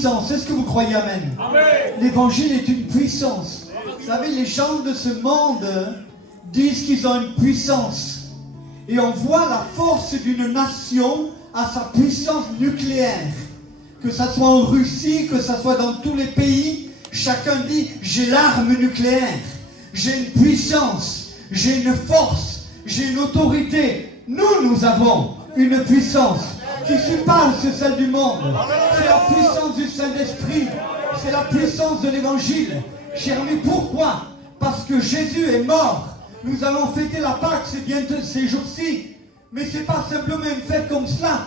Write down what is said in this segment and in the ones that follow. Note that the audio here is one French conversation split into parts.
puissance. Est-ce que vous croyez amen? L'évangile est une puissance. Vous savez, les gens de ce monde disent qu'ils ont une puissance. Et on voit la force d'une nation à sa puissance nucléaire. Que ça soit en Russie, que ça soit dans tous les pays, chacun dit « j'ai l'arme nucléaire, j'ai une puissance, j'ai une force, j'ai une autorité ». Nous avons une puissance qui surpasse celle du monde. C'est la puissance du Saint-Esprit, c'est la puissance de l'Évangile. Chers amis, pourquoi? Parce que Jésus est mort. Nous allons fêter la Pâque ces jours-ci. Mais ce n'est pas simplement une fête comme cela.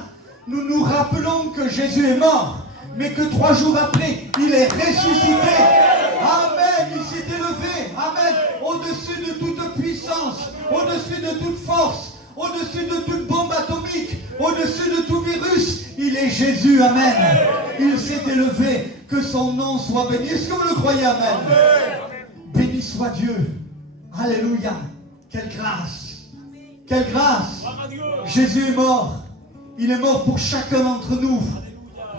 Nous nous rappelons que Jésus est mort, mais que 3 jours après, il est ressuscité. Amen, il s'est élevé. Amen, au-dessus de toute puissance, au-dessus de toute force, au-dessus de toute bombe atomique, au-dessus de tout virus. Il est Jésus, amen. Il s'est élevé, que son nom soit béni. Est-ce que vous le croyez, amen? Béni soit Dieu. Alléluia. Quelle grâce. Quelle grâce. Jésus est mort. Il est mort pour chacun d'entre nous.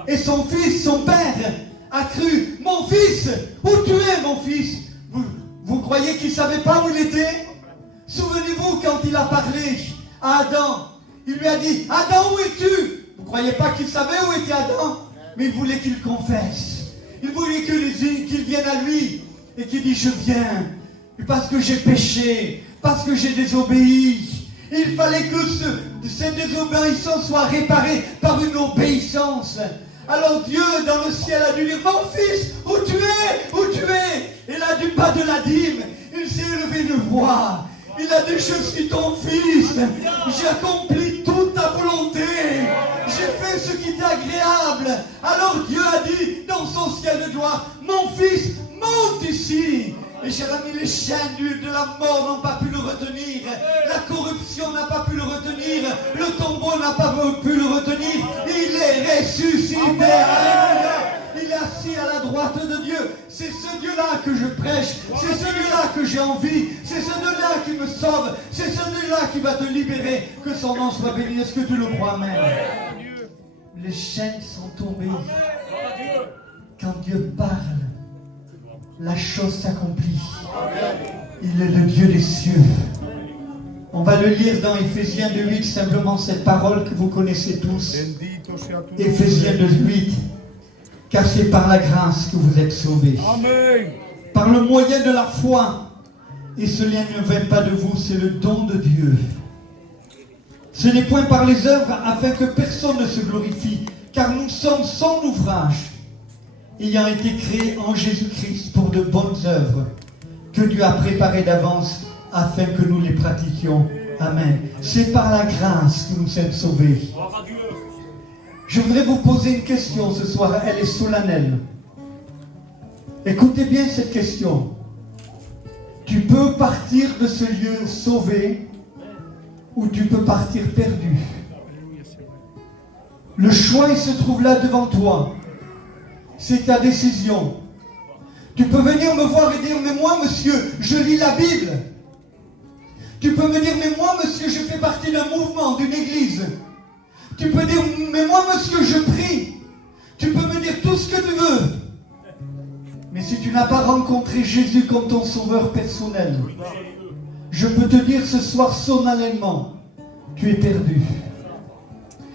Et son fils, son père, a cru. Mon fils, où tu es, mon fils? Vous croyez qu'il ne savait pas où il était? Souvenez-vous quand il a parlé à Adam. Il lui a dit, Adam, où es-tu? Vous ne croyez pas qu'il savait où était Adam? Mais il voulait qu'il confesse. Il voulait qu'il vienne à lui. Et qu'il dise, je viens. Parce que j'ai péché. Parce que j'ai désobéi. Il fallait que cette désobéissance soit réparée par une obéissance. Alors Dieu dans le ciel a dû dire, mon fils, où tu es? Où tu es? Et là du bas de la dîme, il s'est élevé une voix. Il a dit, je suis ton fils. J'ai accompli toute ta volonté. J'ai fait ce qui t'est agréable. Alors Dieu a dit dans son ciel de gloire, mon fils, monte ici. Et cher ami, les chaînes de la mort n'ont pas pu le retenir. La corruption n'a pas pu le retenir. Le tombeau n'a pas pu le retenir. Il est ressuscité. Alléluia. Il est assis à la droite de Dieu. C'est ce Dieu-là que je prêche. C'est ce Dieu-là que j'ai envie. C'est ce Dieu-là qui me sauve. C'est ce Dieu-là qui va te libérer. Que son nom soit béni. Est-ce que tu le crois, amen? Les chaînes sont tombées. Quand Dieu parle, la chose s'accomplit. Il est le Dieu des cieux. On va le lire dans Éphésiens 2:8, simplement cette parole que vous connaissez tous. Éphésiens 2:8. Car c'est par la grâce que vous êtes sauvés. Amen. Par le moyen de la foi. Et ce lien ne vient pas de vous, c'est le don de Dieu. Ce n'est point par les œuvres afin que personne ne se glorifie, car nous sommes son ouvrage, ayant été créés en Jésus-Christ pour de bonnes œuvres, que Dieu a préparées d'avance afin que nous les pratiquions. Amen. C'est par la grâce que nous sommes sauvés. Je voudrais vous poser une question ce soir, elle est solennelle. Écoutez bien cette question. Tu peux partir de ce lieu sauvé ou tu peux partir perdu. Le choix, il se trouve là devant toi. C'est ta décision. Tu peux venir me voir et dire, mais moi, monsieur, je lis la Bible. Tu peux me dire, mais moi, monsieur, je fais partie d'un mouvement, d'une église. Tu peux dire, mais moi, monsieur, je prie. Tu peux me dire tout ce que tu veux. Mais si tu n'as pas rencontré Jésus comme ton sauveur personnel, je peux te dire ce soir solennellement, tu es perdu.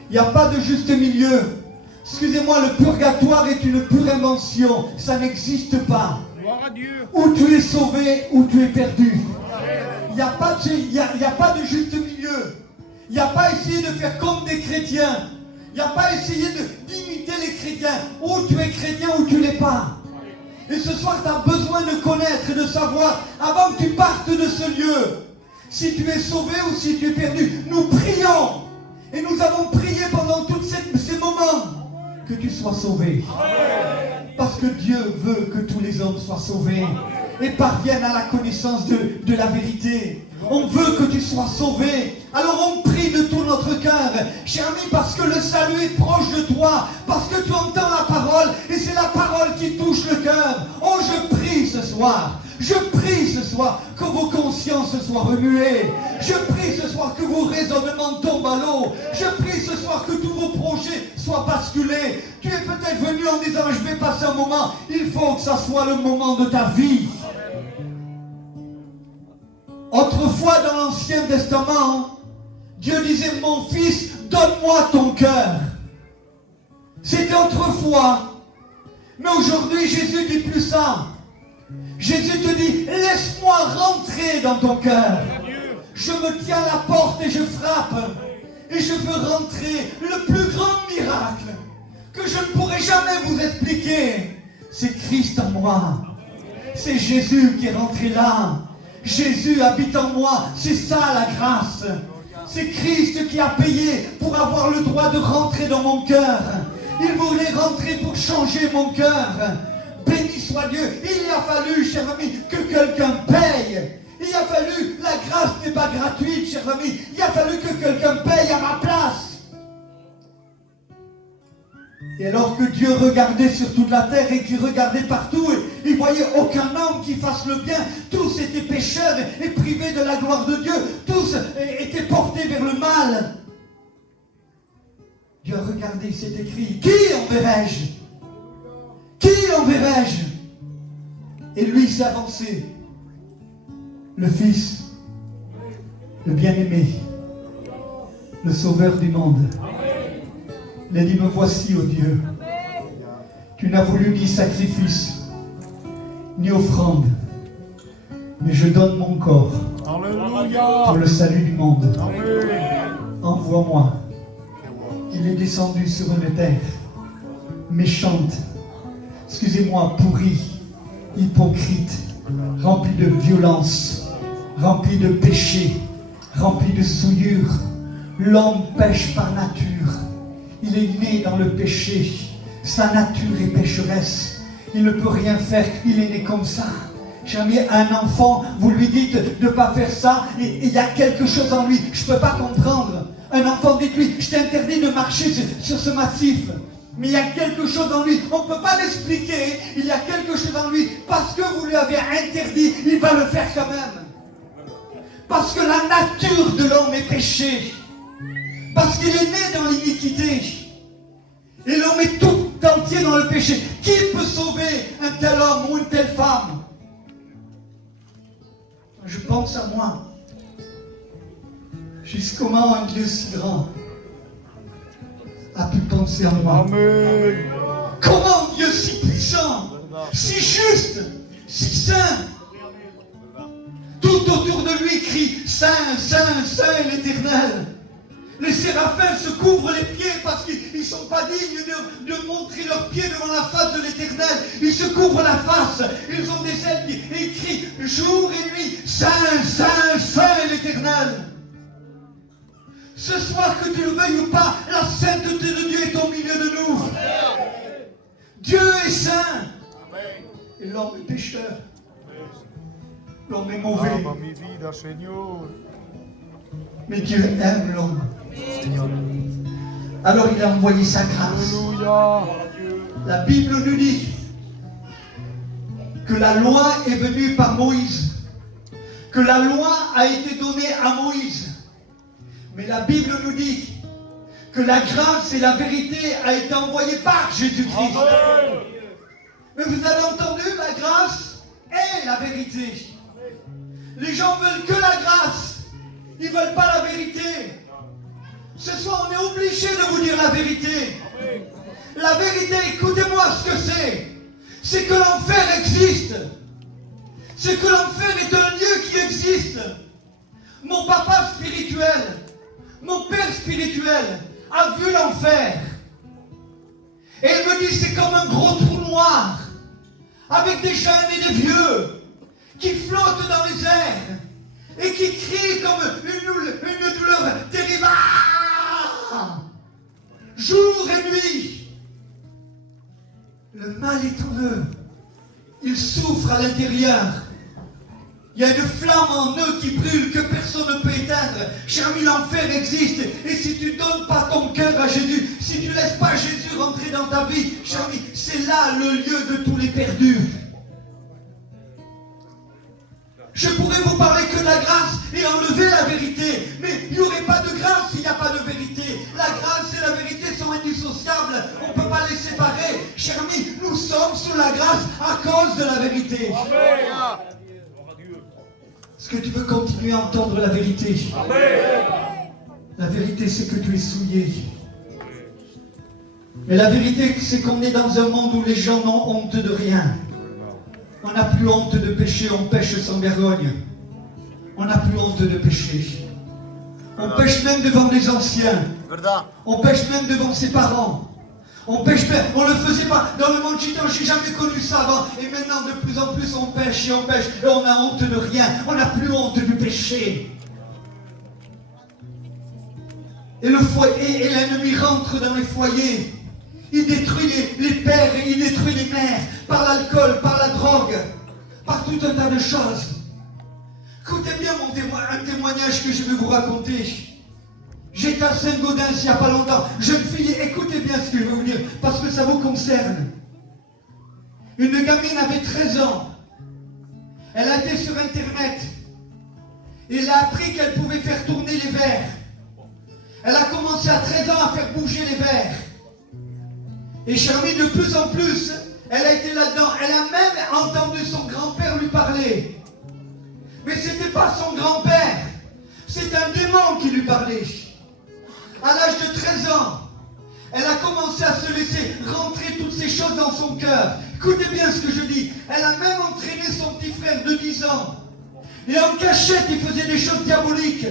Il n'y a pas de juste milieu. Excusez-moi, le purgatoire est une pure invention. Ça n'existe pas. Ou tu es sauvé, ou tu es perdu. Il n'y a pas de juste milieu. Il n'y a pas essayé de faire comme des chrétiens. Il n'y a pas essayé d'imiter les chrétiens. Ou tu es chrétien, ou tu ne l'es pas. Et ce soir, tu as besoin de connaître et de savoir, avant que tu partes de ce lieu, si tu es sauvé ou si tu es perdu. Nous prions. Et nous avons prié pendant tous ces moments que tu sois sauvé. Parce que Dieu veut que tous les hommes soient sauvés et parviennent à la connaissance de la vérité. On veut que tu sois sauvé. Alors on prie de tout notre cœur, cher ami, parce que le salut est proche de toi, parce que tu entends la parole et c'est la parole qui touche le cœur. Oh, je prie ce soir Je prie ce soir que vos consciences soient remuées. Je prie ce soir que vos raisonnements tombent à l'eau. Je prie ce soir que tous vos projets soient basculés. Tu es peut-être venu en disant, je vais passer un moment. Il faut que ça soit le moment de ta vie. Autrefois dans l'Ancien Testament, Dieu disait, mon fils, donne-moi ton cœur. C'était autrefois. Mais aujourd'hui, Jésus dit plus ça. Jésus te dit, laisse-moi rentrer dans ton cœur. Je me tiens à la porte et je frappe. Et je veux rentrer. Le plus grand miracle que je ne pourrai jamais vous expliquer, c'est Christ en moi. C'est Jésus qui est rentré là. Jésus habite en moi. C'est ça la grâce. C'est Christ qui a payé pour avoir le droit de rentrer dans mon cœur. Il voulait rentrer pour changer mon cœur. Béni soit Dieu. Il a fallu, cher ami, que quelqu'un paye. Il a fallu, la grâce n'est pas gratuite, cher ami. Il a fallu que quelqu'un paye à ma place. Et alors que Dieu regardait sur toute la terre et qu'il regardait partout, il voyait aucun homme qui fasse le bien. Tous étaient pécheurs et privés de la gloire de Dieu. Tous étaient portés vers le mal. Dieu a regardé, c'est écrit, qui enverrai-je? Qui enverrai-je? Et lui s'est avancé. Le Fils, le bien-aimé, le Sauveur du monde. Il a dit, me voici, ô Dieu. Tu n'as voulu ni sacrifice, ni offrande, mais je donne mon corps pour le salut du monde. Envoie-moi. Il est descendu sur une terre méchante, excusez-moi, pourrie, hypocrite, remplie de violence, remplie de péché, remplie de souillure. L'homme pêche par nature. Il est né dans le péché. Sa nature est pécheresse. Il ne peut rien faire. Il est né comme ça. Jamais un enfant, vous lui dites de ne pas faire ça, et il y a quelque chose en lui. Je ne peux pas comprendre. Un enfant, dites-lui, je t'interdis de marcher sur ce massif. Mais il y a quelque chose en lui. On ne peut pas l'expliquer. Il y a quelque chose en lui. Parce que vous lui avez interdit, il va le faire quand même. Parce que la nature de l'homme est péché. Parce qu'il est né dans l'iniquité. Et l'homme est tout entier dans le péché. Qui peut sauver un tel homme ou une telle femme? Je pense à moi. Jusqu'au-comment un Dieu si grand a pu penser à moi. Amen. Comment un Dieu si puissant, si juste, si saint. Tout autour de lui crie Saint, Saint, Saint l'Éternel. Les séraphins se couvrent les pieds parce qu'ils ne sont pas dignes de montrer leurs pieds devant la face de l'Éternel. Ils se couvrent la face. Ils ont des ailes et ils crient jour et nuit Saint, Saint, Saint l'Éternel. Ce soir, que tu le veuilles ou pas, la sainteté de Dieu est au milieu de nous. Dieu est saint. Et l'homme est pécheur. L'homme est mauvais. Ama mi vida, Señor. Mais Dieu aime l'homme. Alors il a envoyé sa grâce. Alléluia. La Bible nous dit que la loi est venue par Moïse. Que la loi a été donnée à Moïse. Mais la Bible nous dit que la grâce et la vérité a été envoyée par Jésus-Christ. Mais vous avez entendu, la grâce et la vérité. Les gens veulent que la grâce. Ils ne veulent pas la vérité. Ce soir, on est obligé de vous dire la vérité. La vérité, écoutez-moi ce que c'est. C'est que l'enfer existe. C'est que l'enfer est un lieu qui existe. Mon papa spirituel, mon père spirituel a vu l'enfer. Et il me dit c'est comme un gros trou noir avec des jeunes et des vieux qui flottent dans les airs et qui crient comme une douleur terrible. Ah! Jour et nuit. Le mal est en eux. Ils souffrent à l'intérieur. Il y a une flamme en eux qui brûle que personne ne peut éteindre. Cher ami, l'enfer existe. Et si tu ne donnes pas ton cœur à Jésus, si tu ne laisses pas Jésus rentrer dans ta vie, cher ami, c'est là le lieu de tous les perdus. pourrais vous parler que de la grâce et enlever la vérité. Mais il n'y aurait pas de grâce s'il n'y a pas de vérité. La grâce et la vérité sont indissociables. On ne peut pas les séparer. Chers amis, nous sommes sous la grâce à cause de la vérité. Est-ce que tu veux continuer à entendre la vérité? La vérité, c'est que tu es souillé. Et la vérité, c'est qu'on est dans un monde où les gens n'ont honte de rien. On n'a plus honte de pécher, on pêche sans vergogne. On n'a plus honte de pécher. On pêche même devant les anciens. On pêche même devant ses parents. On pêche même, on ne le faisait pas. Dans le monde gitan, je n'ai jamais connu ça avant. Et maintenant, de plus en plus, on pêche et on pêche. Et on n'a honte de rien. On n'a plus honte du péché. Et le foyer, et l'ennemi rentre dans les foyers. Il détruit les pères et il détruit les mères. Par l'alcool, par la drogue. Par tout un tas de choses. Écoutez bien un témoignage que je vais vous raconter. J'étais à Saint-Gaudens il n'y a pas longtemps. Jeune fille, écoutez bien ce que je vais vous dire, parce que ça vous concerne. Une gamine avait 13 ans. Elle a été sur Internet. Et elle a appris qu'elle pouvait faire tourner les verres. Elle a commencé à 13 ans à faire bouger les verres. Et chère amie, de plus en plus, elle a été là-dedans. Elle a même entendu son grand-père lui parler. Mais ce n'était pas son grand-père. C'est un démon qui lui parlait. À l'âge de 13 ans, elle a commencé à se laisser rentrer toutes ces choses dans son cœur. Écoutez bien ce que je dis. Elle a même entraîné son petit frère de 10 ans. Et en cachette, il faisait des choses diaboliques.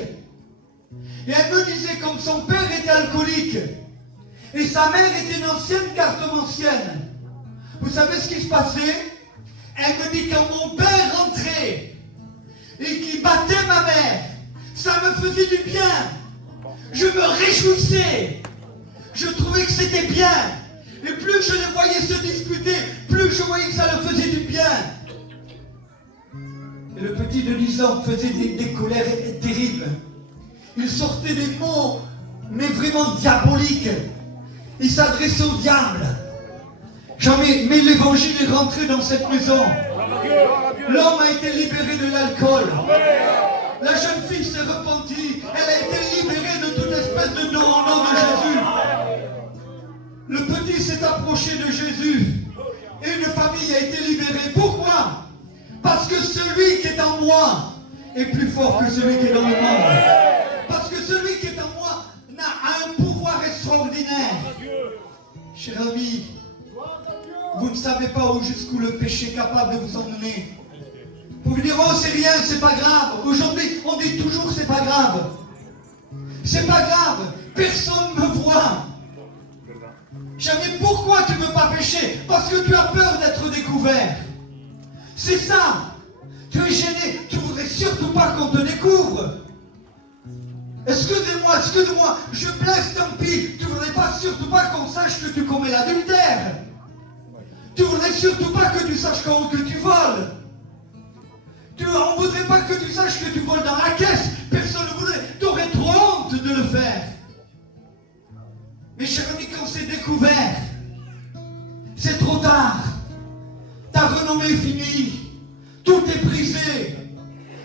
Et elle me disait comme son père était alcoolique. Et sa mère était une ancienne cartomancienne. Vous savez ce qui se passait? Elle me dit quand mon père rentrait et qu'il battait ma mère, ça me faisait du bien. Je me réjouissais. Je trouvais que c'était bien. Et plus je les voyais se disputer, plus je voyais que ça leur faisait du bien. Et le petit de 10 ans faisait des colères terribles. Il sortait des mots, mais vraiment diaboliques. Il s'adressait au diable. Mais l'évangile est rentré dans cette maison. L'homme a été libéré de l'alcool. La jeune fille s'est repentie. Elle a été libérée de toute espèce de don au nom de Jésus. Le petit s'est approché de Jésus. Et une famille a été libérée. Pourquoi? Parce que celui qui est en moi est plus fort que celui qui est dans le monde. Parce que celui qui est en moi a un pouvoir extraordinaire. Cher ami, vous ne savez pas jusqu'où le péché est capable de vous emmener. Vous vous dire, oh c'est rien, c'est pas grave. Aujourd'hui, on dit toujours c'est pas grave. C'est pas grave, personne ne me voit. Jamais pourquoi tu ne veux pas pécher? Parce que tu as peur d'être découvert. C'est ça. Tu es gêné, tu ne voudrais surtout pas qu'on te découvre. Excusez-moi, je blesse, tant pis. Tu ne voudrais pas surtout pas qu'on sache que tu commets l'adultère. Tu ne voudrais surtout pas que tu saches que tu voles. On ne voudrait pas que tu saches que tu voles dans la caisse. Personne ne voudrait. Tu aurais trop honte de le faire. Mais cher ami, quand c'est découvert, c'est trop tard. Ta renommée est finie. Tout est brisé.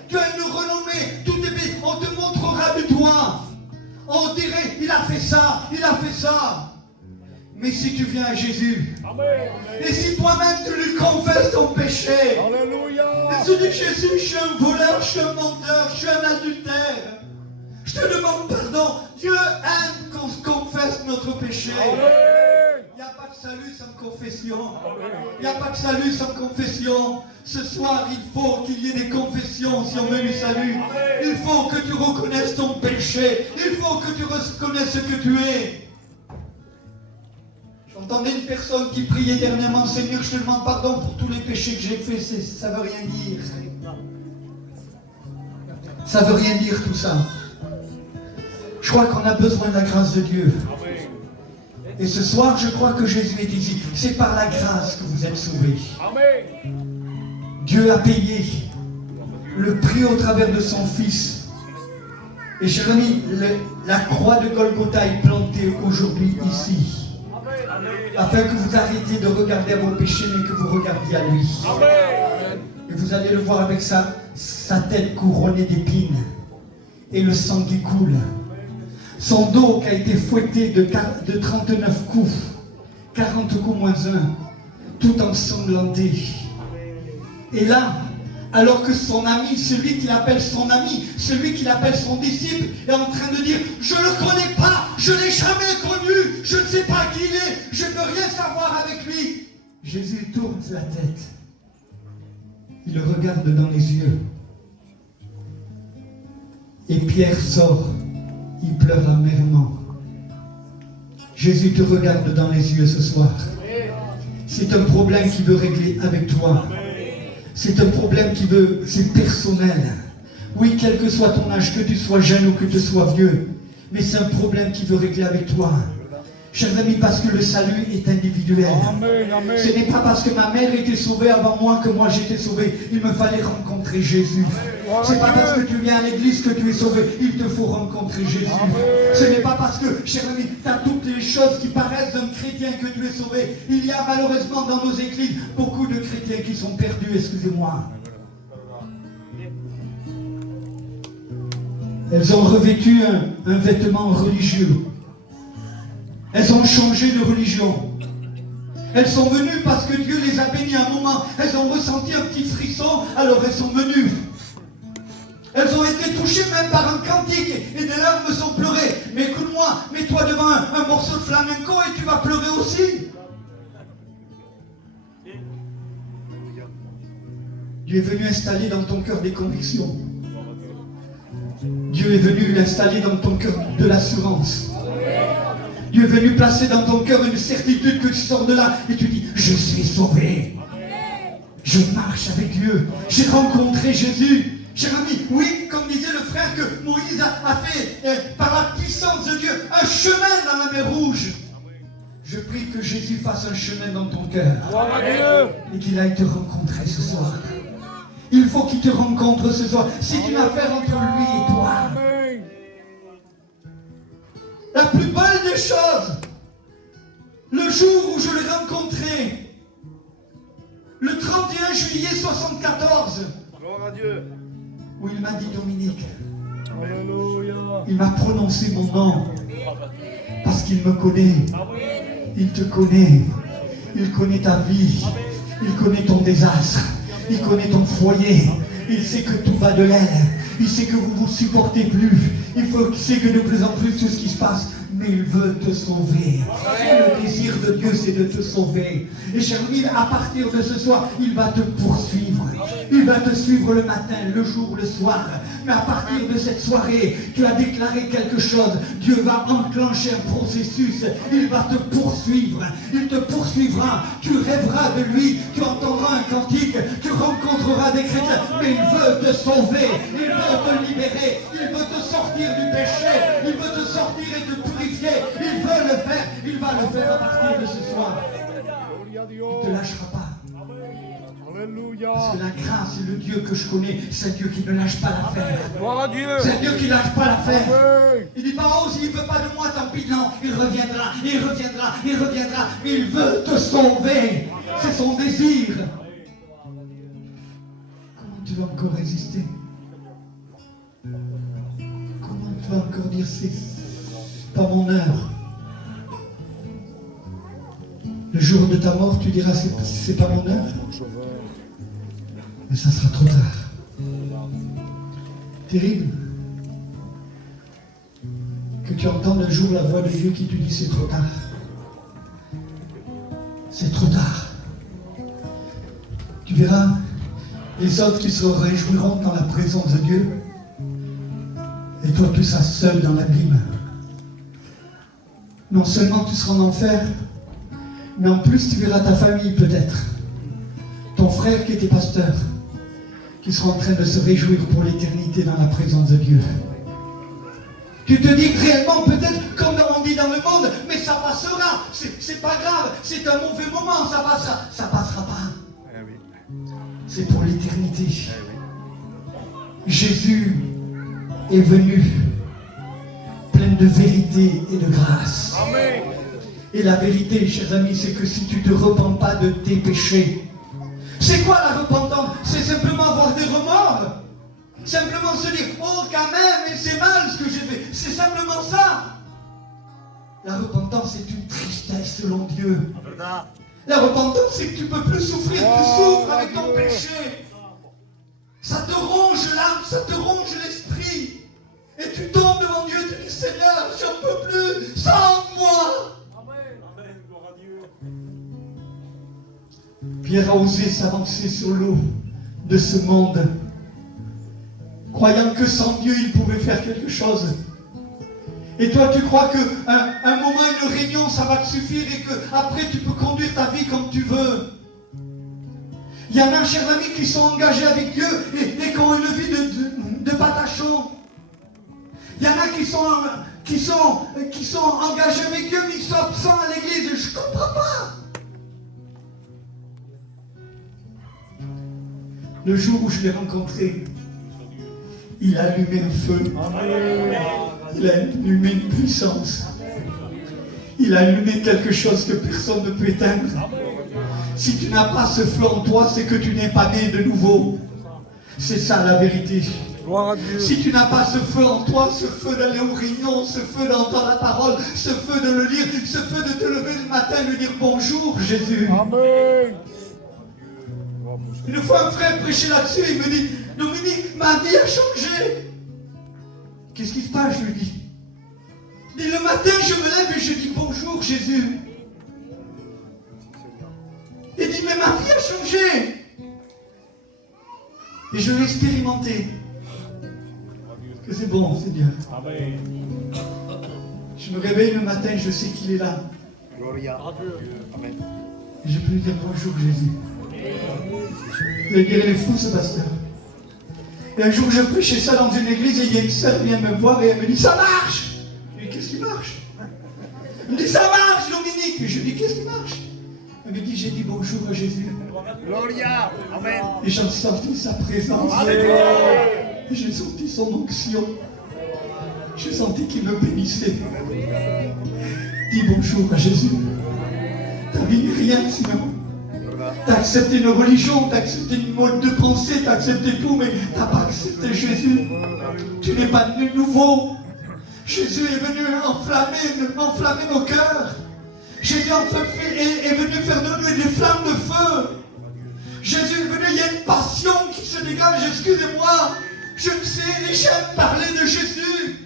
Tu as une renommée. Tout est brisé. On te montrera du doigt. On dirait, il a fait ça, il a fait ça. Mais si tu viens à Jésus, amen, et si toi-même tu lui confesses ton péché, alléluia, et tu dis Jésus, je suis un voleur, je suis un menteur, je suis un adultère, je te demande pardon. Dieu aime qu'on se confesse notre péché. Il n'y a pas de salut sans confession. Il n'y a pas de salut sans confession. Ce soir, il faut qu'il y ait des confessions si on veut du salut. Il faut que tu reconnaisses ton péché. Il faut que tu reconnaisses ce que tu es. J'entendais une personne qui priait dernièrement, Seigneur, je te demande pardon pour tous les péchés que j'ai faits. Ça ne veut rien dire. Ça ne veut rien dire tout ça. Je crois qu'on a besoin de la grâce de Dieu. Et ce soir, je crois que Jésus est ici. C'est par la grâce que vous êtes sauvés. Dieu a payé le prix au travers de son Fils. Et cher ami, la croix de Golgotha est plantée aujourd'hui ici. Afin que vous arrêtiez de regarder à vos péchés, mais que vous regardiez à lui. Et Et vous allez le voir avec sa tête couronnée d'épines et le sang qui coule. Son dos qui a été fouetté de 39 coups, 40 coups moins 1, tout ensanglanté. Et là, alors que son ami, celui qu'il appelle son ami, celui qu'il appelle son disciple, est en train de dire « Je ne le connais pas, je ne l'ai jamais connu, je ne sais pas qui il est, je ne veux rien savoir avec lui. » Jésus tourne la tête. Il le regarde dans les yeux. Et Pierre sort. Il pleure amèrement. Jésus te regarde dans les yeux ce soir. C'est un problème qu'il veut régler avec toi. C'est un problème c'est personnel. Oui, quel que soit ton âge, que tu sois jeune ou que tu sois vieux. Mais c'est un problème qu'il veut régler avec toi. Chers amis, parce que le salut est individuel. Amen, amen. Ce n'est pas parce que ma mère était sauvée avant moi que moi j'étais sauvé. Il me fallait rencontrer Jésus. Ce n'est pas parce que tu viens à l'église que tu es sauvé. Il te faut rencontrer Jésus. Ce n'est pas parce que, cher ami, tu as toutes les choses qui paraissent d'un chrétien que tu es sauvé. Il y a malheureusement dans nos églises beaucoup de chrétiens qui sont perdus, excusez-moi. Elles ont revêtu un vêtement religieux. Elles ont changé de religion. Elles sont venues parce que Dieu les a bénies à un moment. Elles ont ressenti un petit frisson, alors elles sont venues. Elles ont été touchées même par un cantique et des larmes sont pleurées. Mais écoute-moi, mets-toi devant un morceau de flamenco et tu vas pleurer aussi. Dieu est venu installer dans ton cœur des convictions. Dieu est venu l'installer dans ton cœur de l'assurance. Dieu est venu placer dans ton cœur une certitude que tu sors de là et tu dis, je suis sauvé. Je marche avec Dieu. J'ai rencontré Jésus. Cher ami, oui, comme disait le frère que Moïse a fait par la puissance de Dieu un chemin dans la mer Rouge. Je prie que Jésus fasse un chemin dans ton cœur et qu'il aille te rencontrer ce soir. Il faut qu'il te rencontre ce soir. C'est une affaire entre lui et toi. La plus belle des choses, le jour où je l'ai rencontré, le 31 juillet 1974, Gloire à Dieu. où il m'a dit Dominique, Alléluia. il m'a prononcé mon nom, parce qu'il me connaît, il te connaît, il connaît ta vie, il connaît ton désastre, il connaît ton foyer, il sait que tout va de l'aile. Il sait que vous ne vous supportez plus. Il sait que de plus en plus tout ce qui se passe, mais il veut te sauver. Le désir de Dieu, c'est de te sauver. Et cher ami, à partir de ce soir, il va te poursuivre. Il va te suivre le matin, le jour, le soir. Mais à partir de cette soirée, tu as déclaré quelque chose. Dieu va enclencher un processus. Il va te poursuivre. Il te poursuivra. Tu rêveras de lui. Tu entendras un cantique. Tu rencontreras des chrétiens. Mais il veut te sauver. Il veut te libérer. Il veut te sortir du péché. Il veut te sortir et te purifier. Il veut le faire. Il va le faire à partir de ce soir. Il ne te lâchera pas. Alléluia. Parce que la grâce et le Dieu que je connais, c'est un Dieu qui ne lâche pas l'affaire. Gloire à Dieu. C'est un Dieu qui ne lâche pas l'affaire. Oui. Il dit pas, oh, s'il ne veut pas de moi, tant pis, non. Il reviendra, il reviendra, il reviendra. Il veut te sauver. C'est son désir. Comment tu vas encore résister? Comment tu vas encore dire, c'est pas mon heure? Le jour de ta mort, tu diras, c'est pas mon heure. Mais ça sera trop tard. Terrible. Que tu entendes un jour la voix de Dieu qui te dit, c'est trop tard. C'est trop tard. Tu verras les autres qui se réjouiront dans la présence de Dieu. Et toi, tu seras seul dans l'abîme. Non seulement tu seras en enfer, mais en plus tu verras ta famille peut-être. Ton frère qui était pasteur, qui sera en train de se réjouir pour l'éternité dans la présence de Dieu. Tu te dis réellement peut-être, comme on dit dans le monde, mais ça passera, c'est pas grave, c'est un mauvais moment, ça passera. Ça passera pas. C'est pour l'éternité. Jésus est venu plein de vérité et de grâce. Amen. Et la vérité, chers amis, c'est que si tu ne te repens pas de tes péchés, c'est quoi la repentance? C'est simplement Simplement se dire, oh quand même, et c'est mal ce que j'ai fait. C'est simplement ça. La repentance est une tristesse selon Dieu. La repentance, c'est que tu ne peux plus souffrir. Tu souffres avec ton péché. Ça te ronge l'âme, ça te ronge l'esprit. Et tu tombes devant Dieu et tu dis, Seigneur, j'en peux plus, sans moi. Amen, gloire à Dieu. Pierre a osé s'avancer sur l'eau de ce monde, croyant que sans Dieu, il pouvait faire quelque chose. Et toi, tu crois qu'un moment, une réunion, ça va te suffire et qu'après, tu peux conduire ta vie comme tu veux. Il y en a, chers amis, qui sont engagés avec Dieu et qui ont une vie de patachon. Il y en a qui sont engagés avec Dieu, mais ils sont absents à l'église. Je ne comprends pas. Le jour où je l'ai rencontré, il a allumé un feu. Amen. Il a allumé une puissance. Il a allumé quelque chose que personne ne peut éteindre. Si tu n'as pas ce feu en toi, c'est que tu n'es pas né de nouveau. C'est ça la vérité. Gloire à Dieu. Si tu n'as pas ce feu en toi, ce feu d'aller aux réunions, ce feu d'entendre la parole, ce feu de le lire, ce feu de te lever le matin et de dire bonjour Jésus. Amen. Une fois un frère prêchait là-dessus, il me dit, Dominique, ma vie a changé. Qu'est-ce qui se passe? Je lui dis. Il dit, le matin, je me lève et je dis bonjour Jésus. Il dit, mais ma vie a changé. Et je l'ai expérimenté. Que c'est bon, c'est bien. Amen. Je me réveille le matin, je sais qu'il est là. Gloria à Dieu. Amen. Et je peux lui dire bonjour Jésus. Vous allez dire, il est fou ce pasteur. Et un jour, je prêchais ça dans une église et il y a une sœur qui vient me voir et elle me dit, ça marche. Je lui dis, qu'est-ce qui marche? Elle me dit, ça marche Dominique. Je lui dis, qu'est-ce qui marche? Elle me dit, j'ai dit bonjour à Jésus. Gloria. Amen. Et j'ai senti sa présence. Alléluia. Et j'ai senti son onction. J'ai senti qu'il me bénissait. Dis bonjour à Jésus. Ta vie n'est rien sinon. Tu as accepté une religion, tu as accepté une mode de pensée, tu as accepté tout, mais tu n'as pas accepté Jésus. Tu n'es pas de nouveau. Jésus est venu enflammer nos cœurs. Jésus est venu faire de nous des flammes de feu. Jésus est venu, il y a une passion qui se dégage, excusez-moi. Je ne sais, et j'aime parler de Jésus.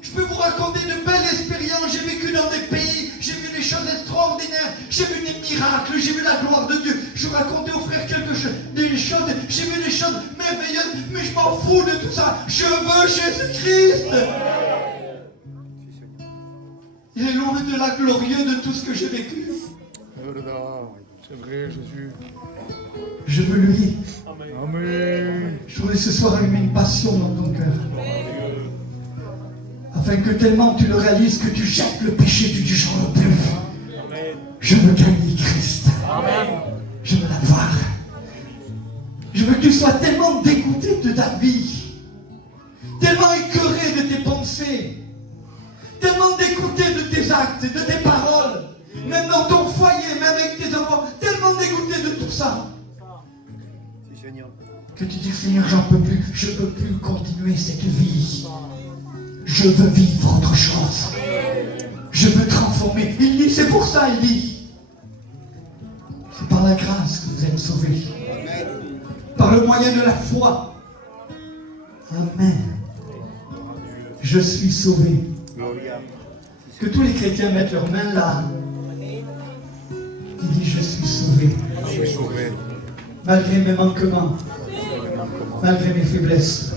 Je peux vous raconter de belles expériences. J'ai vécu dans des pays, j'ai vu des choses extraordinaires, j'ai vu des miracles, j'ai vu la gloire de Dieu. Je racontais aux frères des choses, j'ai vu des choses merveilleuses, mais je m'en fous de tout ça. Je veux Jésus-Christ. Il est loin de la glorieux de tout ce que j'ai vécu. C'est vrai, Jésus. Je veux lui. Amen. Je voulais ce soir allumer une passion dans ton cœur. Afin que tellement tu le réalises que tu jettes le péché, tu dis j'en veux plus. Je veux gagner Christ. Je veux l'avoir. Je veux que tu sois tellement dégoûté de ta vie, tellement écœuré de tes pensées, tellement dégoûté de tes actes, de tes paroles, même dans ton foyer, même avec tes enfants, tellement dégoûté de tout ça. Que tu dis Seigneur, j'en peux plus, je ne peux plus continuer cette vie. Je veux vivre autre chose. Je veux transformer. Il dit, c'est pour ça, il dit. C'est par la grâce que vous êtes sauvés. Par le moyen de la foi. Amen. Je suis sauvé. Que tous les chrétiens mettent leurs mains là. Il dit, je suis sauvé. Je suis sauvé. Malgré mes manquements. Malgré mes faiblesses.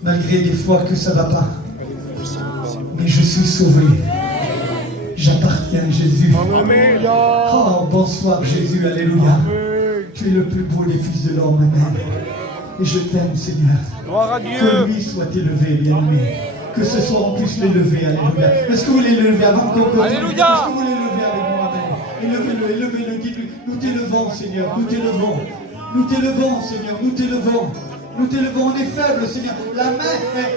Malgré des fois que ça ne va pas. Mais je suis sauvé. J'appartiens à Jésus. Alléluia. Oh, bonsoir Jésus, alléluia. Tu es le plus beau des fils de l'homme, amen. Et je t'aime, Seigneur. Gloire à Que Dieu. lui soit élevé, bien-aimé. Que ce soit on puisse l'élever, alléluia. Est-ce que vous voulez l'élever avant qu'on continue? Alléluia. Est-ce que vous voulez l'élever avec moi, amen? Élevez-le, élevez-le, dites-lui. Nous t'élevons, Seigneur, nous t'élevons. Nous t'élevons, Seigneur, nous t'élevons. Nous t'élevons, on est faible, Seigneur. La main,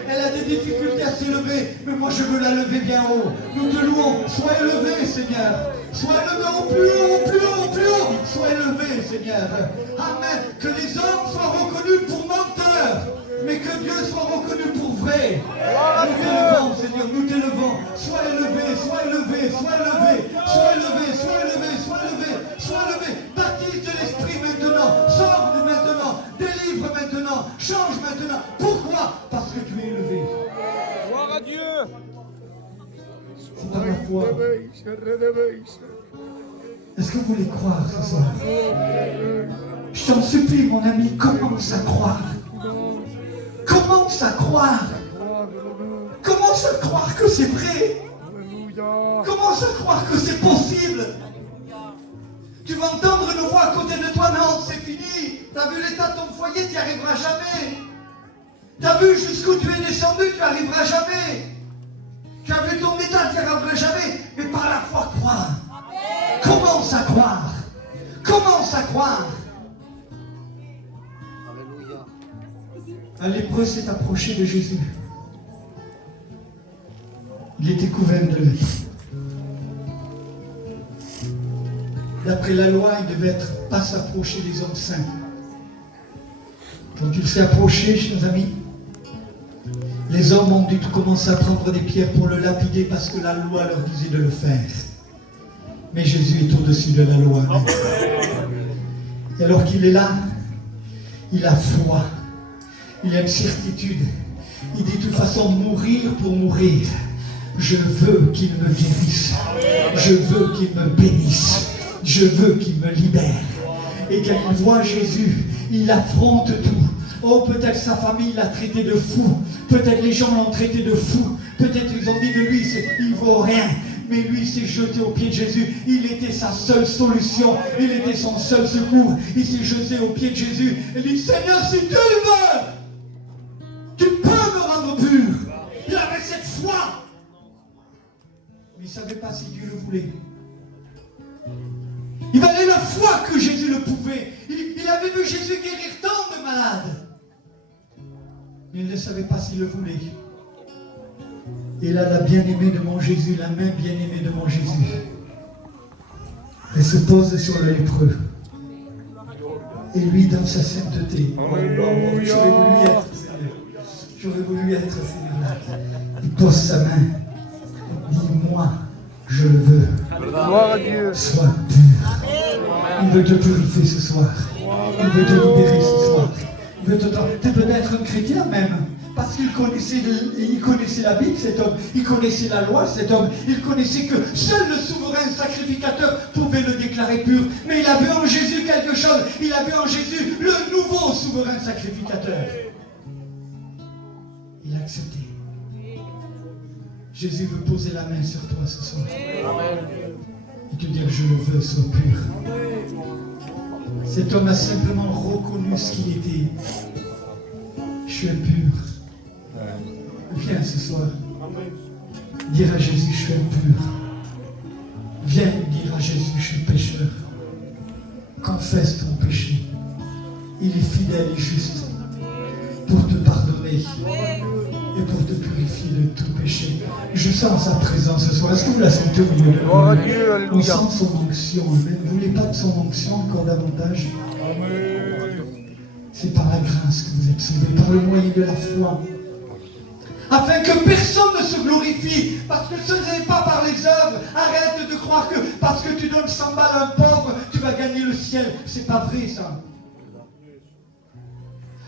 elle a des difficultés à s'élever, mais moi je veux la lever bien haut. Nous te louons. Sois élevé, Seigneur. Sois élevé au plus haut, au plus haut, au plus haut. Sois élevé, Seigneur. Amen. Que les hommes soient reconnus pour menteurs. mais que Dieu soit reconnu pour vrai. Nous t'élevons, Seigneur, nous t'élevons. Sois élevé, sois élevé, sois élevé, sois élevé, sois élevé, sois élevé, sois élevé. Baptise de l'Esprit maintenant, sauve maintenant, délivre maintenant, change maintenant. Pourquoi? Parce que tu es élevé. Gloire à Dieu. C'est par la foi. Est-ce que vous voulez croire ce soir? Je t'en supplie, mon ami, commence à croire. Commence à croire. Commence à croire que c'est vrai. Commence à croire que c'est possible. Tu vas entendre une voix à côté de toi. Non, c'est fini. Tu as vu l'état de ton foyer, tu n'y arriveras jamais. Tu as vu jusqu'où tu es descendu, tu n'y arriveras jamais. Tu as vu ton état, tu n'y arriveras jamais. Mais par la foi, crois. Commence à croire. Commence à croire. Alléluia. Un lépreux s'est approché de Jésus. Il était couvert de lèpre. D'après la loi, il ne devait pas s'approcher des hommes saints. Quand il s'est approché, chers amis, les hommes ont dû commencer à prendre des pierres pour le lapider parce que la loi leur disait de le faire. Mais Jésus est au-dessus de la loi. Et alors qu'il est là, il a foi. Il a une certitude. Il dit de toute façon, mourir pour mourir. Je veux qu'il me guérisse. Je veux qu'il me bénisse. Je veux qu'il me libère. Et quand il voit Jésus, il affronte tout. Oh, peut-être sa famille l'a traité de fou. Peut-être les gens l'ont traité de fou. Peut-être ils ont dit de lui, il ne vaut rien. Mais lui s'est jeté aux pieds de Jésus. Il était sa seule solution. Il était son seul secours. Il s'est jeté aux pieds de Jésus. Il dit, Seigneur, si tu le veux, tu peux me rendre pur. Il avait cette foi. Mais il ne savait pas si Dieu le voulait. Il avait la foi que Jésus le pouvait. Il avait vu Jésus guérir tant de malades. Mais il ne savait pas s'il le voulait. Et là, la bien-aimée de mon Jésus, la main bien-aimée de mon Jésus, elle se pose sur le lépreux. Et lui, dans sa sainteté, j'aurais voulu être, Seigneur. J'aurais voulu être, Seigneur, là. Il pose sa main. Dis-moi, je le veux. Gloire à Dieu. Sois pur. Il veut te purifier ce soir. Il veut te libérer ce soir. Il veut te... Tu es peut-être un chrétien même. Parce qu'il connaissait la Bible, cet homme. Il connaissait la loi, cet homme. Il connaissait que seul le souverain sacrificateur pouvait le déclarer pur. Mais il a vu en Jésus quelque chose. Il a vu en Jésus le nouveau souverain sacrificateur. Il a accepté. Jésus veut poser la main sur toi ce soir. Amen. Et te dire, je le veux, sois pur. Cet homme a simplement reconnu ce qu'il était. Je suis pur. Viens ce soir. Dire à Jésus, je suis impur. Viens dire à Jésus, je suis pécheur. Confesse ton péché. Il est fidèle et juste pour te pardonner et pour te purifier de tout péché. Je sens sa présence ce soir. Est-ce que vous la sentez au milieu de Gloire à nous? Dieu, On alléluia. sent son onction. Vous ne voulez pas de son onction encore davantage? C'est par la grâce que vous êtes sauvés, par le moyen de la foi. Afin que personne ne se glorifie, parce que ce n'est pas par les œuvres. Arrête de croire que parce que tu donnes 100 balles à un pauvre, tu vas gagner le ciel. C'est pas vrai ça.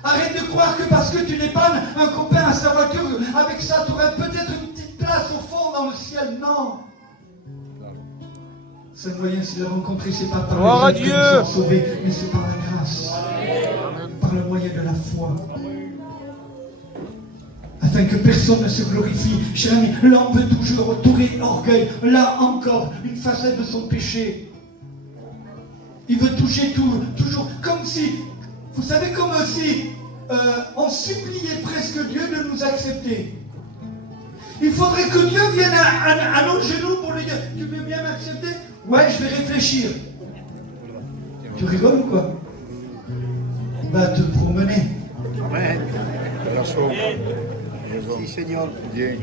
Arrête de croire que parce que tu n'épannes un copain à sa voiture, avec ça tu aurais peut-être une petite place au fond dans le ciel. Non. Seul moyen, c'est de le rencontrer, c'est pas par Gloire à les œuvres Dieu. que nous sommes sauvés, mais c'est par la grâce. Par le moyen de la foi. Afin que personne ne se glorifie. Cher ami, là on peut toujours retourner l'orgueil. Là encore, une facette de son péché. Il veut toucher tout, toujours, comme si, vous savez, comme si on suppliait presque Dieu de nous accepter. Il faudrait que Dieu vienne à nos genoux pour lui dire, tu veux bien m'accepter? Ouais, je vais réfléchir. Tu rigoles ou quoi? Va te promener. Amen. Si, Seigneur. Bien.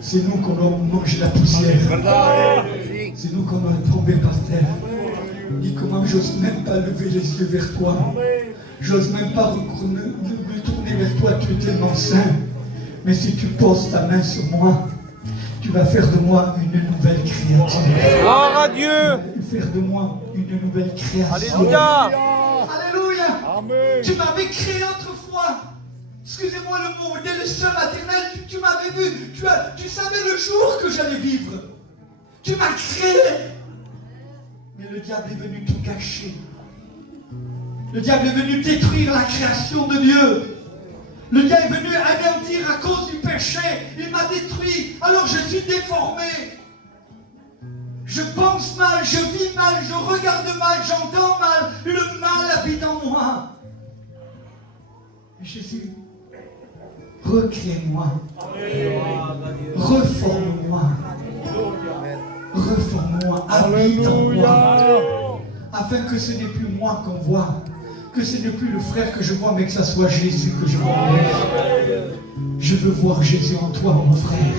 C'est nous qu'on doit manger la poussière. Voilà. C'est nous qu'on doit tomber par terre. Dis comment j'ose même pas lever les yeux vers toi. J'ose même pas me tourner vers toi, tu es tellement saint. Mais si tu poses ta main sur moi, tu vas faire de moi une nouvelle créature. Gloire à Dieu. Tu vas faire de moi une nouvelle création. Alléluia. Alléluia. Amen. Tu m'avais créé autrefois. Excusez-moi le mot, dès le sein maternel, tu m'avais vu. Tu savais le jour que j'allais vivre. Tu m'as créé. Mais le diable est venu tout gâcher. Le diable est venu détruire la création de Dieu. Le diable est venu anéantir à cause du péché. Il m'a détruit. Alors je suis déformé. Je pense mal, je vis mal, je regarde mal, j'entends mal. Le mal habite en moi. Et Jésus, recrée-moi. Reforme-moi. Reforme-moi. Habite en moi. Afin que ce n'est plus moi qu'on voit. Que ce n'est plus le frère que je vois, mais que ce soit Jésus que je vois. Je veux voir Jésus en toi, mon frère.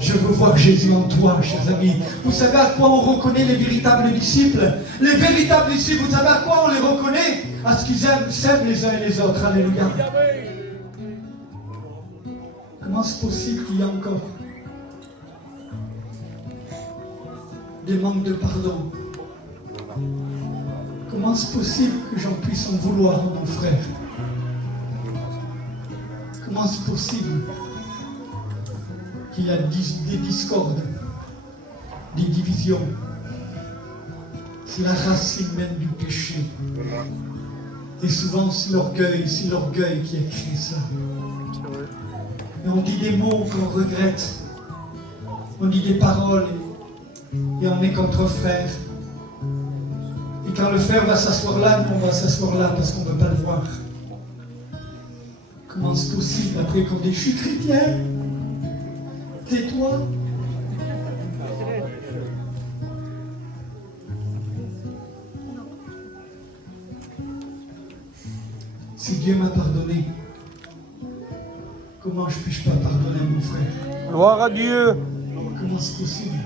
Je veux voir Jésus en toi, chers amis. Vous savez à quoi on reconnaît les véritables disciples? Les véritables disciples, vous savez à quoi on les reconnaît? À ce qu'ils s'aiment les uns et les autres. Alléluia. Comment c'est possible qu'il y a encore des manques de pardon? Comment c'est possible que j'en puisse en vouloir à mon frère? Comment c'est possible qu'il y a des discordes, des divisions? C'est la racine même du péché. Et souvent c'est l'orgueil qui a créé ça. Et on dit des mots qu'on regrette. On dit des paroles et on est contre frère. Et quand le frère va s'asseoir là, nous on va s'asseoir là parce qu'on ne veut pas le voir. Comment c'est possible après qu'on dit je suis chrétien? Tais-toi. Si Dieu m'a pardonné, comment je puis-je pas pardonner à mon frère? Gloire à Dieu. Comment c'est possible?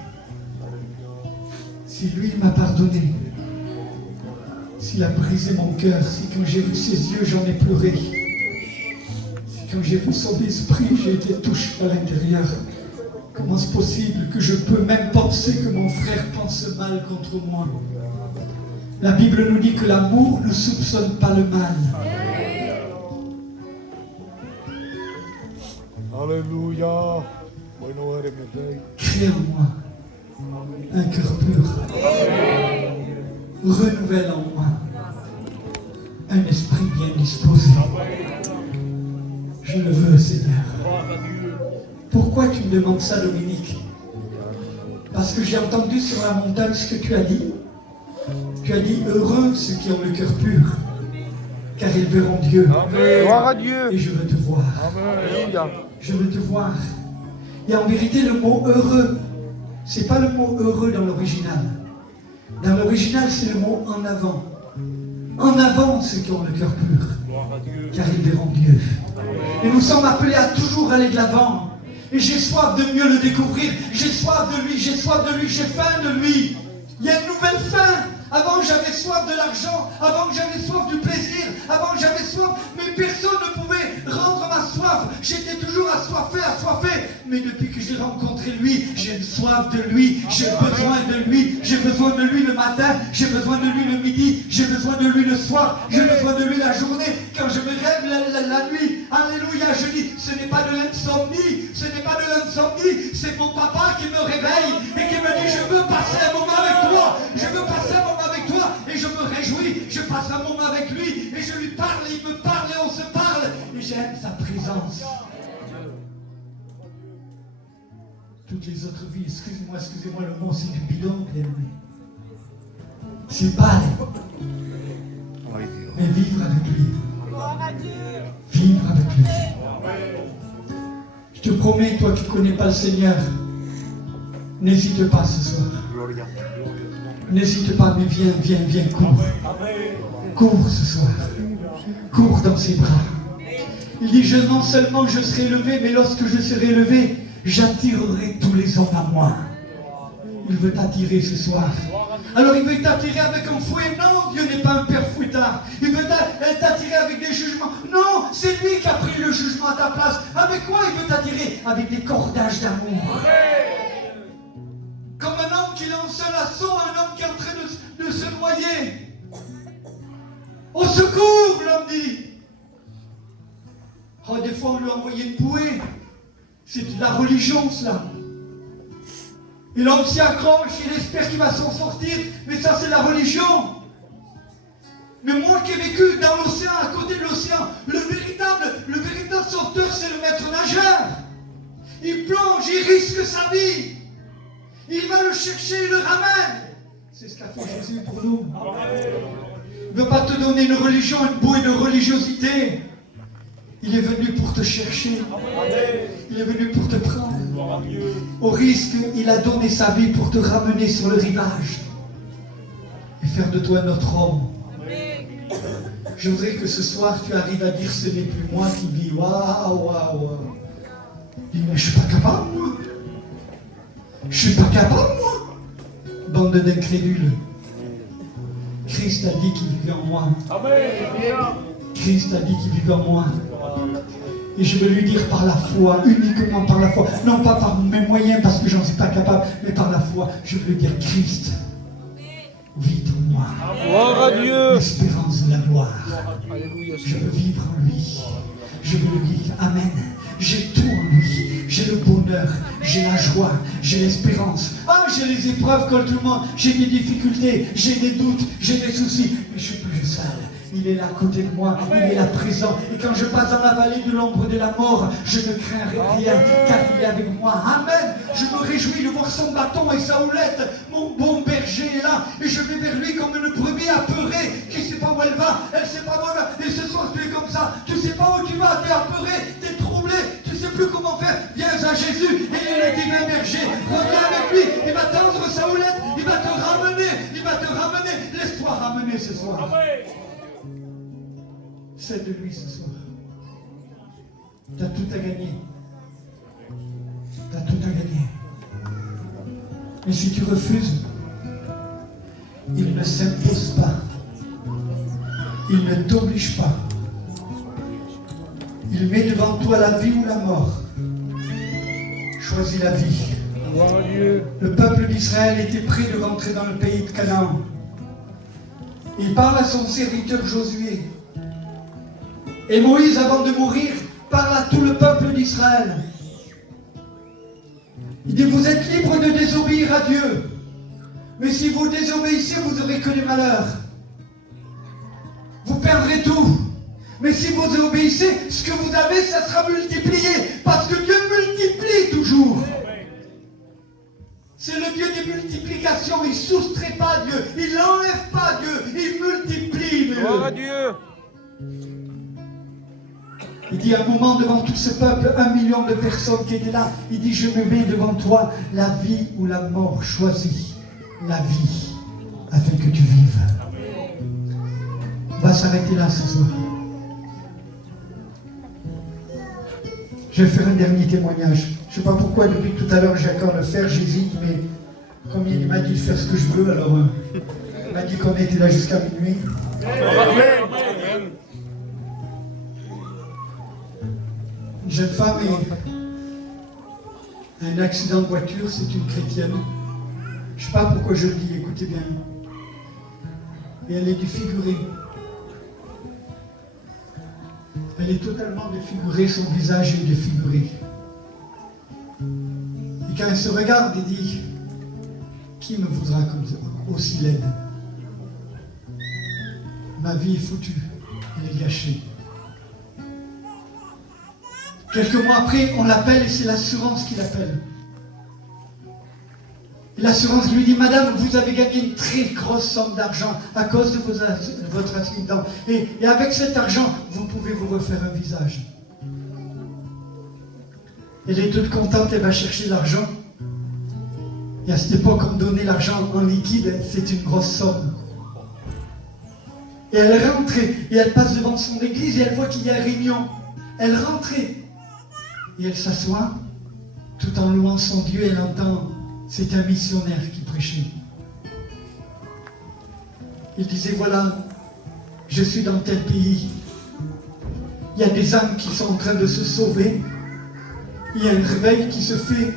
Si lui m'a pardonné, s'il a brisé mon cœur, si quand j'ai vu ses yeux j'en ai pleuré, si quand j'ai vu son esprit j'ai été touché à l'intérieur, comment c'est possible que je peux même penser que mon frère pense mal contre moi? La Bible nous dit que l'amour ne soupçonne pas le mal. Alléluia. Bueno eres mi rey. Crée en moi un cœur pur. Renouvelle en moi un esprit bien disposé. Je le veux, Seigneur. Pourquoi tu me demandes ça, Dominique? Parce que j'ai entendu sur la montagne ce que tu as dit. Tu as dit, heureux ceux qui ont le cœur pur, car ils verront Dieu. Amen. Gloire à Dieu. Et je veux te voir. Alléluia. Je veux te voir. Et en vérité, le mot heureux, c'est pas le mot heureux dans l'original. Dans l'original, c'est le mot en avant. En avant ceux qui ont le cœur pur, car ils verront Dieu. Et nous sommes appelés à toujours aller de l'avant. Et j'ai soif de mieux le découvrir. J'ai soif de lui, j'ai soif de lui, j'ai faim de lui. Il y a une nouvelle faim. Avant j'avais soif de l'argent, avant j'avais soif du plaisir, avant j'avais soif, mais personne ne pouvait rendre ma soif. J'étais toujours assoiffé. Mais depuis que j'ai rencontré lui, j'ai une soif de lui, j'ai besoin de lui, j'ai besoin de lui le matin, j'ai besoin de lui le midi, j'ai besoin de lui le soir, j'ai besoin de lui la journée, quand je me rêve la nuit. Alléluia, je dis, ce n'est pas de l'insomnie, c'est mon papa qui me réveille et qui me dit, je veux passer un moment avec toi, et je me réjouis, je passe un moment avec lui, et je lui parle, et il me parle, et on se parle, et j'aime sa présence. Toutes les autres vies, excusez-moi le mot, c'est du bidon, bien aimé. C'est pas mais vivre avec lui. Vivre avec lui. Je te promets, toi qui ne connais pas le Seigneur, n'hésite pas ce soir. N'hésite pas, mais viens, cours. Cours ce soir. Cours dans ses bras. Il dit, non seulement je serai élevé, mais lorsque je serai élevé, j'attirerai tous les hommes à moi. Il veut t'attirer ce soir. Alors il veut t'attirer avec un fouet. Non, Dieu n'est pas un père fouettard. Il veut t'attirer à ta place. Avec quoi il veut t'attirer? Avec des cordages d'amour. Comme un homme qui lance un lasso, un homme qui est en train de se noyer. Au secours, l'homme dit. Oh, des fois, on lui a envoyé une bouée. C'est de la religion, cela. Et l'homme s'y accroche, il espère qu'il va s'en sortir, mais ça, c'est la religion. Mais moi qui ai vécu dans l'océan, à côté de l'océan, le véritable sauveteur, c'est le maître nageur. Il plonge, il risque sa vie. Il va le chercher, il le ramène. C'est ce qu'a fait Jésus pour nous. Il ne veut pas te donner une religion, une bouée de religiosité. Il est venu pour te chercher. Il est venu pour te prendre. Au risque, il a donné sa vie pour te ramener sur le rivage et faire de toi notre homme. Je voudrais que ce soir tu arrives à dire: ce n'est plus moi qui vis. Waouh. Dis: mais je ne suis pas capable, moi. Je ne suis pas capable, moi. Bande d'incrédules. Christ a dit qu'il vivait en moi. Christ a dit qu'il vivait en moi. Et je veux lui dire par la foi, uniquement par la foi. Non pas par mes moyens parce que j'en suis pas capable, mais par la foi. Je veux lui dire: Christ vit en moi. Gloire à Dieu. L'espérance de la gloire. Alléluia. Je veux vivre en lui. Je veux lui dire: Amen. J'ai tout en lui. J'ai le bonheur, j'ai la joie, j'ai l'espérance. Ah, j'ai les épreuves comme tout le monde. J'ai des difficultés, j'ai des doutes, j'ai des soucis. Mais je suis plus seul. Il est là à côté de moi, il est là présent. Et quand je passe dans la vallée de l'ombre de la mort, je ne craindrai rien, car il est avec moi. Amen. Je me réjouis de voir son bâton et sa houlette. Mon bon berger est là, et je vais vers lui comme une brebis apeurée, qui ne sait pas où elle va, elle ne sait pas où elle va. Et ce soir, tu es comme ça, tu ne sais pas où tu vas, tu es apeuré, tu es troublé, tu ne sais plus comment faire. Viens à Jésus, et il est le divin berger. Reviens avec lui, il va tendre sa houlette, il va te ramener, il va te ramener. Laisse-toi ramener ce soir. C'est de lui ce soir. Tu as tout à gagner. Tu as tout à gagner. Mais si tu refuses, il ne s'impose pas. Il ne t'oblige pas. Il met devant toi la vie ou la mort. Choisis la vie. Gloire à Dieu. Le peuple d'Israël était prêt de rentrer dans le pays de Canaan. Il parle à son serviteur Josué. Et Moïse, avant de mourir, parle à tout le peuple d'Israël. Il dit: vous êtes libres de désobéir à Dieu. Mais si vous désobéissez, vous n'aurez que des malheurs. Vous perdrez tout. Mais si vous obéissez, ce que vous avez, ça sera multiplié. Parce que Dieu multiplie toujours. C'est le Dieu des multiplications. Il ne soustrait pas Dieu. Il n'enlève pas Dieu. Il multiplie Dieu. Gloire à Dieu. Il dit à un moment devant tout ce peuple, 1 million de personnes qui étaient là, il dit: je me mets devant toi, la vie ou la mort, choisis la vie afin que tu vives. On va s'arrêter là ce soir. Je vais faire un dernier témoignage. Je ne sais pas pourquoi depuis tout à l'heure j'ai encore le faire, j'hésite, mais comme il m'a dit de faire ce que je veux, alors il m'a dit qu'on était là jusqu'à minuit. Amen. Une jeune femme a un accident de voiture, c'est une chrétienne. Je ne sais pas pourquoi je le dis, écoutez bien. Et elle est défigurée. Elle est totalement défigurée, son visage est défiguré. Et quand elle se regarde, elle dit: qui me voudra comme ça, aussi laide? Ma vie est foutue, elle est gâchée. Quelques mois après, on l'appelle et c'est l'assurance qui l'appelle. Et l'assurance lui dit: madame, vous avez gagné une très grosse somme d'argent à cause de votre accident. Et avec cet argent, vous pouvez vous refaire un visage. Elle est toute contente, elle va chercher l'argent. Et à cette époque, on donnait l'argent en liquide, c'est une grosse somme. Et elle rentre et elle passe devant son église et elle voit qu'il y a une réunion. Elle rentre et elle s'assoit, tout en louant son Dieu, elle entend, c'est un missionnaire qui prêchait. Il disait: voilà, je suis dans tel pays. Il y a des âmes qui sont en train de se sauver. Il y a un réveil qui se fait.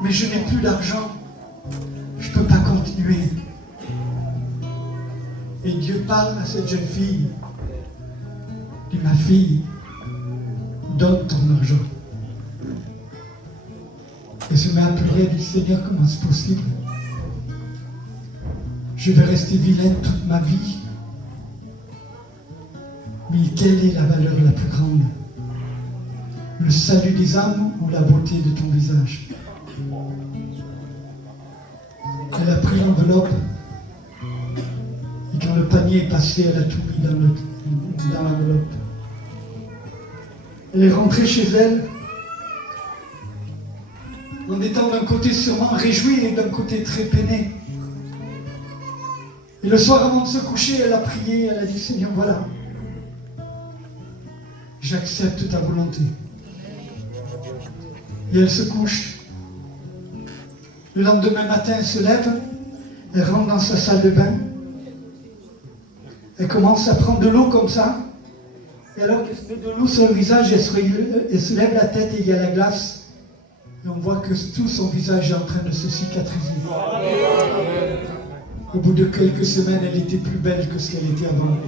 Mais je n'ai plus d'argent. Je ne peux pas continuer. Et Dieu parle à cette jeune fille. Il dit, ma fille, donne ton argent. Et je m'ai appelé et dit, Seigneur, comment c'est possible? Je vais rester vilaine toute ma vie. Mais quelle est la valeur la plus grande? Le salut des âmes ou la beauté de ton visage? Elle a pris l'enveloppe. Et quand le panier est passé, elle a tout mis dans l'enveloppe. Elle est rentrée chez elle en étant d'un côté sûrement réjouie et d'un côté très peinée. Et le soir avant de se coucher, elle a prié, elle a dit, Seigneur, voilà, j'accepte ta volonté. Et elle se couche. Le lendemain matin, elle se lève, elle rentre dans sa salle de bain, elle commence à prendre de l'eau comme ça, et alors qu'elle se met de l'eau sur le visage, elle se lève la tête et il y a la glace. Et on voit que tout son visage est en train de se cicatriser. Au bout de quelques semaines, elle était plus belle que ce qu'elle était avant.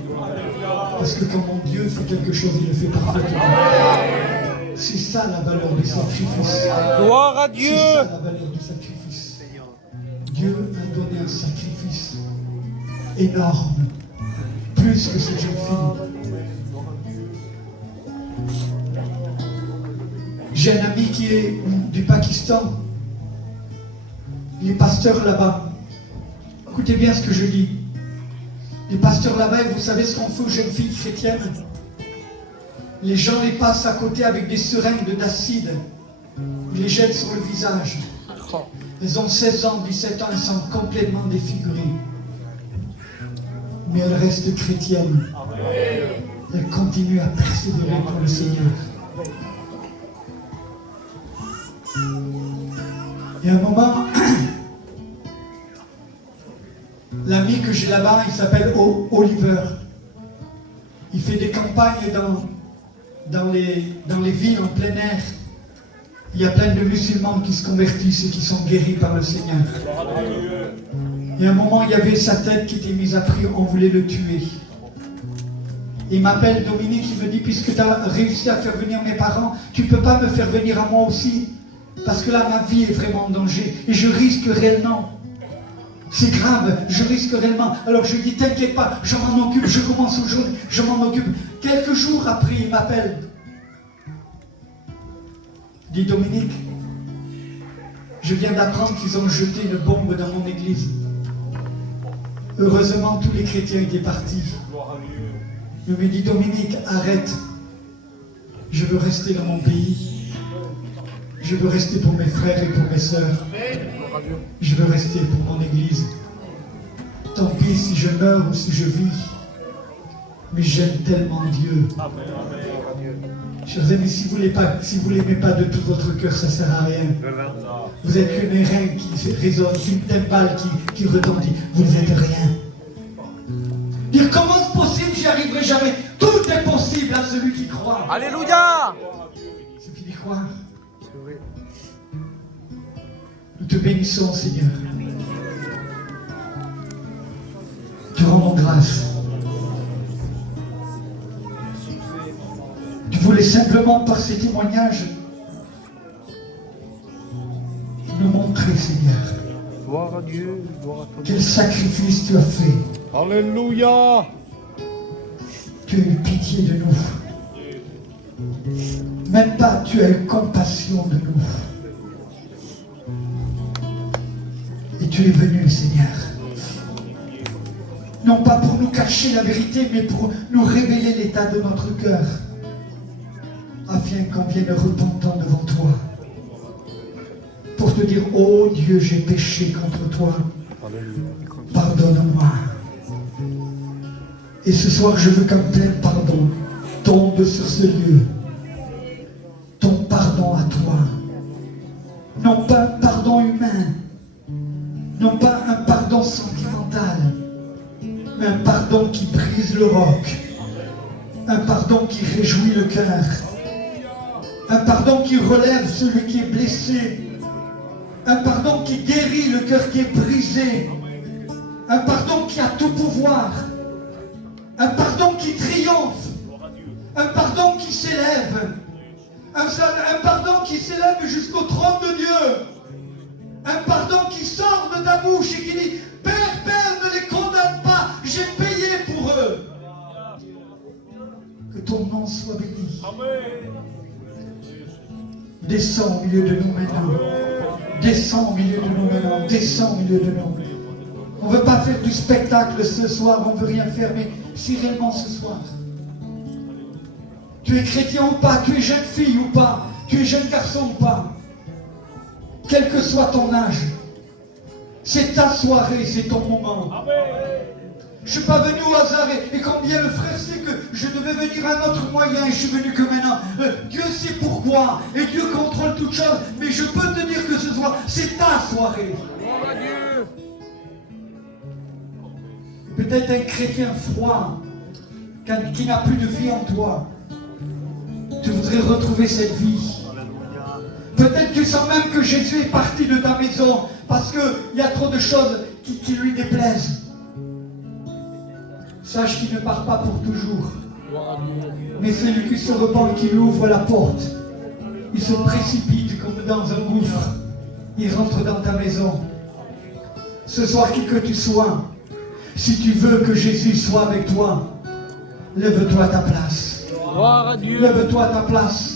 Parce que quand mon Dieu fait quelque chose, il le fait parfaitement. C'est ça la valeur du sacrifice. Gloire à Dieu. C'est ça la valeur du sacrifice. Dieu a donné un sacrifice énorme. Plus que cette jeune fille. J'ai un ami qui est du Pakistan. Il est pasteur là-bas. Écoutez bien ce que je dis. Les pasteurs là-bas, vous savez ce qu'on fait aux jeunes filles chrétiennes? Les gens les passent à côté avec des seringues d'acide. Ils les jettent sur le visage. Elles ont 16 ans, 17 ans, elles sont complètement défigurées. Mais elles restent chrétiennes. Elles continuent à persévérer pour le Seigneur. Et à un moment, l'ami que j'ai là-bas, il s'appelle Oliver. Il fait des campagnes dans les villes en plein air. Il y a plein de musulmans qui se convertissent et qui sont guéris par le Seigneur. Et à un moment, il y avait sa tête qui était mise à prix, on voulait le tuer. Il m'appelle Dominique, il me dit, puisque tu as réussi à faire venir mes parents, tu ne peux pas me faire venir à moi aussi? Parce que là, ma vie est vraiment en danger et je risque réellement. C'est grave, je risque réellement. Alors je dis, t'inquiète pas, je m'en occupe, je commence aujourd'hui, je m'en occupe. Quelques jours après, il m'appelle. Il dit, Dominique, je viens d'apprendre qu'ils ont jeté une bombe dans mon église. Heureusement, tous les chrétiens étaient partis. Il me dit, Dominique, arrête. Je veux rester dans mon pays. Je veux rester pour mes frères et pour mes sœurs. Je veux rester pour mon église. Tant pis si je meurs ou si je vis. Mais j'aime tellement Dieu. Chers amis, si vous ne l'aimez pas de tout votre cœur, ça ne sert à rien. Vous êtes qu'une airain qui résonne, qu'une timbale qui retentit. Vous n'êtes rien. Dire comment c'est possible, j'y arriverai jamais. Tout est possible à celui qui croit. Alléluia. Il suffit d'y croire. Nous te bénissons, Seigneur. Te rendons grâce. Tu voulais simplement, par ces témoignages, nous montrer, Seigneur, Gloire à Dieu. Gloire à toi. quel sacrifice tu as fait. Alléluia. Tu as eu pitié de nous. Même pas, tu as eu compassion de nous. Et tu es venu, Seigneur. Non pas pour nous cacher la vérité, mais pour nous révéler l'état de notre cœur. Afin qu'on vienne repentant devant toi. Pour te dire, oh Dieu, j'ai péché contre toi. Pardonne-moi. Et ce soir, je veux qu'un plein pardon tombe sur ce lieu. Ton pardon à toi. Non pas un pardon humain. Non pas un pardon sentimental. Mais un pardon qui brise le roc. Un pardon qui réjouit le cœur. Un pardon qui relève celui qui est blessé. Un pardon qui guérit le cœur qui est brisé. Un pardon qui a tout pouvoir. Un pardon qui triomphe. Un pardon qui s'élève. Un pardon qui s'élève jusqu'au trône de Dieu. Un pardon qui sort de ta bouche et qui dit « Père, Père, ne les condamne pas, j'ai payé pour eux. » Que ton nom soit béni. Descends au milieu de nous maintenant. Descends au milieu de nous maintenant. Descends au milieu de nous. On ne veut pas faire du spectacle ce soir, on ne veut rien faire, mais si réellement ce soir, tu es chrétien ou pas, tu es jeune fille ou pas, tu es jeune garçon ou pas, quel que soit ton âge, c'est ta soirée, c'est ton moment. Je ne suis pas venu au hasard et combien le frère sait que je devais venir à un autre moyen et je suis venu que maintenant. Dieu sait pourquoi et Dieu contrôle toutes choses, mais je peux te dire que ce soir, c'est ta soirée. Peut-être un chrétien froid qui n'a plus de vie en toi. Tu voudrais retrouver cette vie. Peut-être tu sens même que Jésus est parti de ta maison parce qu'il y a trop de choses qui lui déplaisent. Sache qu'il ne part pas pour toujours. Mais celui qui se repent, qui lui ouvre la porte, il se précipite comme dans un gouffre. Il rentre dans ta maison. Ce soir, qui que tu sois, si tu veux que Jésus soit avec toi, lève-toi à ta place. Gloire à Dieu. Lève-toi à ta place.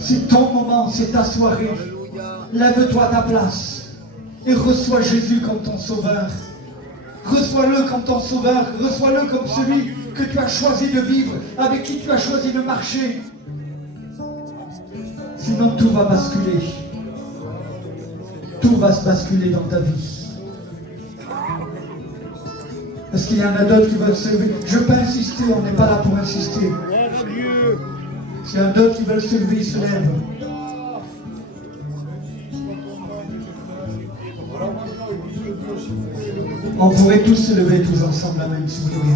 C'est ton moment, c'est ta soirée. Lève-toi à ta place et reçois Jésus comme ton sauveur. Reçois-le comme ton sauveur. Reçois-le comme celui que tu as choisi de vivre, avec qui tu as choisi de marcher. Sinon tout va basculer. Tout va se basculer dans ta vie. Est-ce qu'il y en a d'autres qui veulent se lever? Je ne veux pas insister, on n'est pas là pour insister. S'il y en a d'autres qui veulent se lever, ils se lèvent. On pourrait tous se lever tous ensemble, amen, si vous voulez.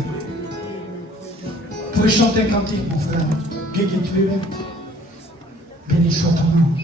Vous pourrez chanter un cantique, mon frère. Guégué, tu es là. Béni soit ton nom.